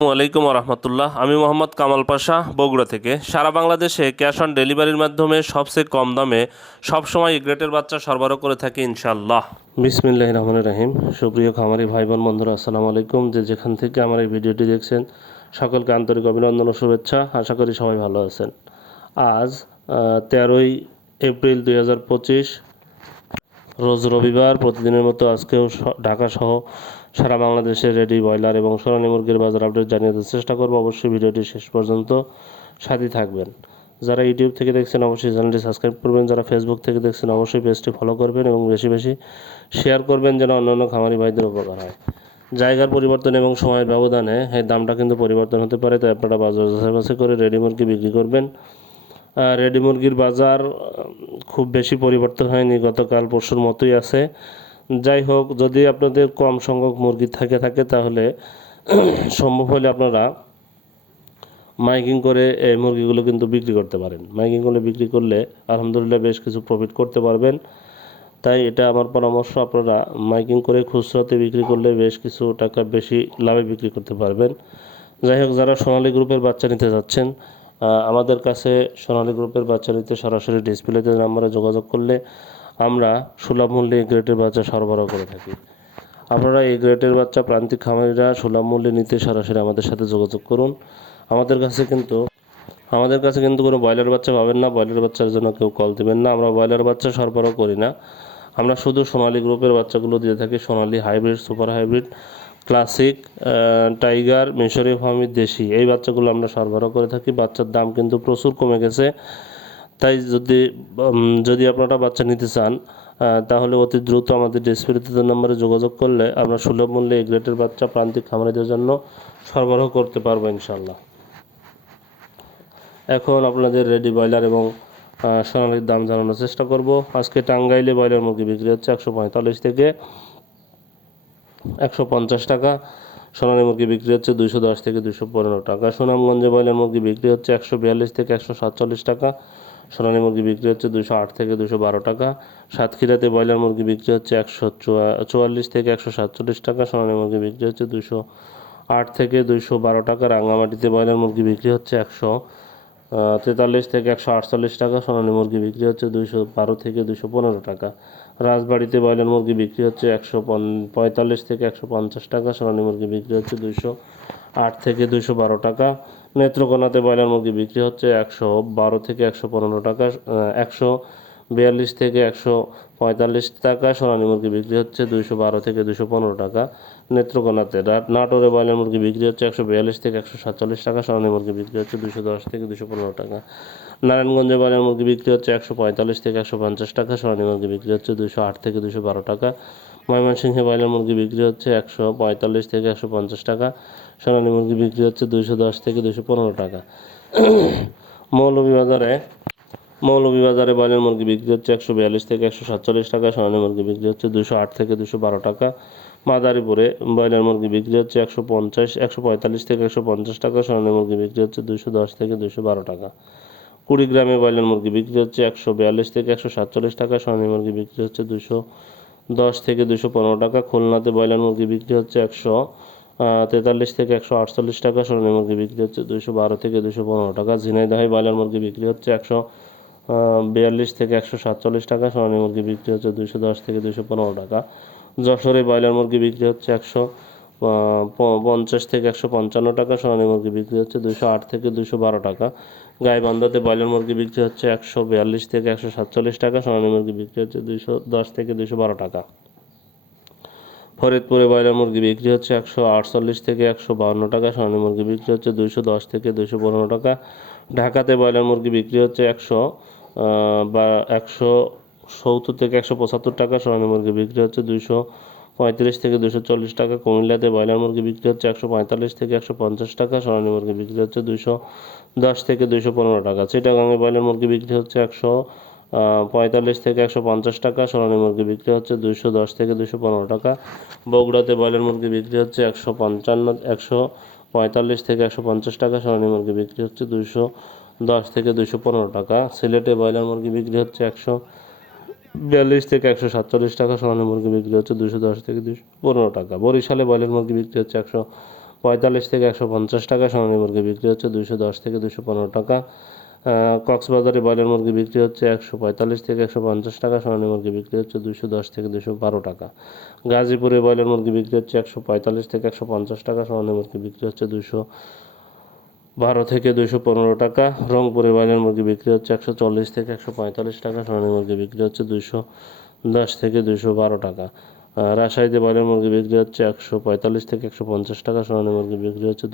আসসালামু আলাইকুম রহমতুল্লাহ। আমি মোহাম্মদ কামাল পাশা, বগুড়া থেকে। সারা বাংলাদেশে ক্যাশ অন ডেলিভারির মাধ্যমে সবচেয়ে কম দামে সবসময় এ গ্রেটের বাচ্চা সরবরাহ করে থাকি ইনশাল্লাহ। বিসমিল্লাহির রহমানির রহিম। সুপ্রিয় খামারি ভাই বোন বন্ধুরা, আসসালামু আলাইকুম। যেখান থেকে আমার এই ভিডিওটি দেখছেন সকলকে আন্তরিক অভিনন্দন ও শুভেচ্ছা। আশা করি সবাই ভালো আছেন। আজ 13ই এপ্রিল 2025, রোজ রবিবার। প্রতিদিনের মতো আজকেও ঢাকা সহ সারা বাংলাদেশে রেডি ব্রয়লার এবং সোনালী মুরগির বাজার আপডেট জানিয়ে দেওয়ার চেষ্টা করব। অবশ্যই ভিডিওটি শেষ পর্যন্ত সাথে থাকবেন। যারা ইউটিউব থেকে দেখছেন অবশ্যই চ্যানেলটি সাবস্ক্রাইব করবেন, যারা ফেসবুক থেকে দেখছেন অবশ্যই পেজটি ফলো করবেন এবং বেশি বেশি শেয়ার করবেন যেন অন্যান্য খামারি ভাইদের উপকার হয়। জায়গার পরিবর্তন এবং সময়ের ব্যবধানে এই দামটা কিন্তু পরিবর্তন হতে পারে, তাই আপনারা বাজার যাচাই করে রেডি মুরগি বিক্রি করবেন। রেডি মুরগির বাজার খুব বেশি পরিবর্তন হয়নি, গতকাল পরশুর মতোই আছে। যাই হোক, যদি আপনাদের কম সংখ্যক মুরগি থাকে তাহলে সম্ভব হলে আপনারা মাইকিং করে এই মুরগিগুলো কিন্তু বিক্রি করতে পারেন। মাইকিং করে বিক্রি করলে আলহামদুলিল্লাহ বেশ কিছু প্রফিট করতে পারবেন। তাই এটা আমার পরামর্শ, আপনারা মাইকিং করে খুচরাতে বিক্রি করলে বেশ কিছু টাকা বেশি লাভে বিক্রি করতে পারবেন। যাই হোক, যারা সোনালী গ্রুপের বাচ্চা নিতে যাচ্ছেন, আমাদের কাছে সোনালী গ্রুপের বাচ্চা নিতে সরাসরি ডিসপ্লেতে নাম্বারে যোগাযোগ করলে আমরা সুলভ মূল্যে এই গ্রেটের বাচ্চা সরবরাহ করে থাকি। আপনারা এই গ্রেটের বাচ্চা প্রান্তিক খামারিরা সুলভ মূল্যে নিতে সরাসরি আমাদের সাথে যোগাযোগ করুন। আমাদের কাছে কিন্তু কোনো ব্রয়লার বাচ্চা পাবেন না। ব্রয়লার বাচ্চার জন্য কেউ কল দেবেন না। আমরা ব্রয়লার বাচ্চা সরবরাহ করি না। আমরা শুধু সোনালী গ্রুপের বাচ্চাগুলো দিয়ে থাকি। Sonali hybrid, super hybrid, classic, tiger, মিশরীয় ফার্মির দেশি, এই বাচ্চাগুলো আমরা সরবরাহ করে থাকি। বাচ্চার দাম কিন্তু প্রচুর কমে গেছে। তাই যদি আপনারা বাচ্চা নিতে চান তাহলে অতি দ্রুত আমাদের ডিসপ্লেতে নাম্বারে যোগাযোগ করলে আমরা সুলভ মূল্যে এই গ্রেটের বাচ্চা প্রান্তিক খামারিদের জন্য সরবরাহ করতে পারবো ইনশাল্লাহ। এখন আপনাদের রেডি ব্রয়লার এবং সোনালির দাম জানানোর চেষ্টা করব। আজকে টাঙ্গাইলে ব্রয়লার মুরগি বিক্রি হচ্ছে 145 থেকে 150 টাকা। সোনালী মুরগি বিক্রি হচ্ছে 210 থেকে 215 টাকা। সুনামগঞ্জে ব্রয়লার মুরগি বিক্রি হচ্ছে 142 থেকে 147 টাকা। সোনালী মুরগি বিক্রি হচ্ছে 208 থেকে 212 টাকা। সাতক্ষীরাতে ব্রয়লার মুরগি বিক্রি হচ্ছে 144 থেকে 147 টাকা। সোনালী মুরগি বিক্রি হচ্ছে 208 থেকে 212 টাকা। রাঙ্গামাটিতে ব্রয়লার মুরগি বিক্রি হচ্ছে 143 থেকে 148 টাকা। সোনালী মুরগি বিক্রি হচ্ছে 212 থেকে 215 টাকা। রাজবাড়িতে ব্রয়লার মুরগি বিক্রি হচ্ছে 145 থেকে 150 টাকা। সোনালী মুরগি বিক্রি হচ্ছে 208 থেকে 212 টাকা। নেত্রকোনাতে ব্রয়লার মুরগি বিক্রি হচ্ছে 112 থেকে 115 টাকা। 142 থেকে 145 টাকা। সোনালী মুরগি বিক্রি হচ্ছে 212 থেকে 215 টাকা নেত্রকোনাতে। নাটোরে ব্রয়লার মুরগি বিক্রি হচ্ছে 142 থেকে 147 টাকা। সোনালী মুরগি বিক্রি হচ্ছে 210 থেকে 215 টাকা। নারায়ণগঞ্জে ব্রয়লার মুরগি বিক্রি হচ্ছে 145 থেকে 150 টাকা। সোনালী মুরগি বিক্রি হচ্ছে 208 থেকে 212 টাকা। ময়মনসিংহে ব্রয়লার মুরগি বিক্রি হচ্ছে 145 থেকে 150 টাকা। সোনালী মুরগি বিক্রি হচ্ছে 210 থেকে 215 টাকা। মৌলভীবাজারে ব্রয়লার মুরগি বিক্রি হচ্ছে 142 থেকে 147 টাকা। সোনালী মুরগি বিক্রি হচ্ছে 208 থেকে 212 টাকা। মাদারীপুরে ব্রয়লার মুরগি বিক্রি হচ্ছে 145 থেকে 150 টাকা। সোনালী মুরগি বিক্রি হচ্ছে 210 থেকে 212 টাকা। কুড়িগ্রামে ব্রয়লার মুরগি বিক্রি হচ্ছে 142 থেকে 147 টাকা। সোনালী মুরগি বিক্রি হচ্ছে 210 থেকে 215 টাকা। খুলনাতে ব্রয়লার মুরগি বিক্রি হচ্ছে 143 থেকে 148 টাকা। সোনালী মুরগি বিক্রি হচ্ছে 212 থেকে 215 টাকা। ঝিনাইদহে ব্রয়লার মুরগি বিক্রি হচ্ছে 142 থেকে 147 টাকা। সোনালী মুরগি বিক্রি হচ্ছে 210 থেকে 215 টাকা। যশোরে ব্রয়লার মুরগি বিক্রি হচ্ছে 150 থেকে 155 টাকা। সোনালী মুরগি বিক্রি হচ্ছে 208 থেকে 212 টাকা। গাইবান্ধাতে ব্রয়লার মুরগি বিক্রি হচ্ছে 142 থেকে 147 টাকা। সোনালী মুরগি বিক্রি হচ্ছে 210 থেকে 212 টাকা। ফরিদপুরে ব্রয়লার মুরগি বিক্রি হচ্ছে 148 থেকে 152 টাকা। সোনালী মুরগি বিক্রি হচ্ছে 210 থেকে 215 টাকা। ঢাকাতে ব্রয়লার মুরগি বিক্রি হচ্ছে 170 থেকে 175 টাকা। সোনালী মুরগি বিক্রি হচ্ছে 235 থেকে 240 টাকা। কুমিল্লাতে ব্রয়লার মুরগি বিক্রি হচ্ছে 145 থেকে 150 টাকা। সোনালী মুরগি বিক্রি হচ্ছে 210 থেকে 215 টাকা। চিটাগাংয়ে ব্রয়লার মুরগি বিক্রি হচ্ছে 145 থেকে 150 টাকা। সোনালী মুরগি বিক্রি হচ্ছে 210 থেকে 215 টাকা। বগুড়াতে ব্রয়লার মুরগি বিক্রি হচ্ছে 145 থেকে 150 টাকা। সোনালী মুরগি বিক্রি হচ্ছে 210 থেকে 215 টাকা। সিলেটে ব্রয়লার মুরগি বিক্রি হচ্ছে 142 থেকে 147 টাকা। সোনালী মুরগি বিক্রি হচ্ছে 210 থেকে 215 টাকা। বরিশালে ব্রয়লার মুরগি বিক্রি হচ্ছে 45 থেকে 150 টাকা, সোনালী মুরগি বিক্রি হচ্ছে 210 থেকে 215 টাকা। কক্সবাজারে ব্রয়লার মুরগি বিক্রি হচ্ছে 145 থেকে 150 টাকা, সোনালী মুরগি বিক্রি হচ্ছে 210 থেকে 212 টাকা। গাজীপুরে ব্রয়লার মুরগি বিক্রি হচ্ছে 145 থেকে 150 টাকা, সোনালী মুরগি বিক্রি হচ্ছে 212 থেকে 215 টাকা। রংপুরে ব্রয়লার মুরগি বিক্রি হচ্ছে 140 থেকে 145 টাকা, সোনালী মুরগি বিক্রি হচ্ছে 210 থেকে 212 টাকা। রাজশাহীতে ব্রয়লার মুরগি বিক্রি হচ্ছে 145 থেকে 150 টাকা, সোনালী মুরগি বিক্রি হচ্ছে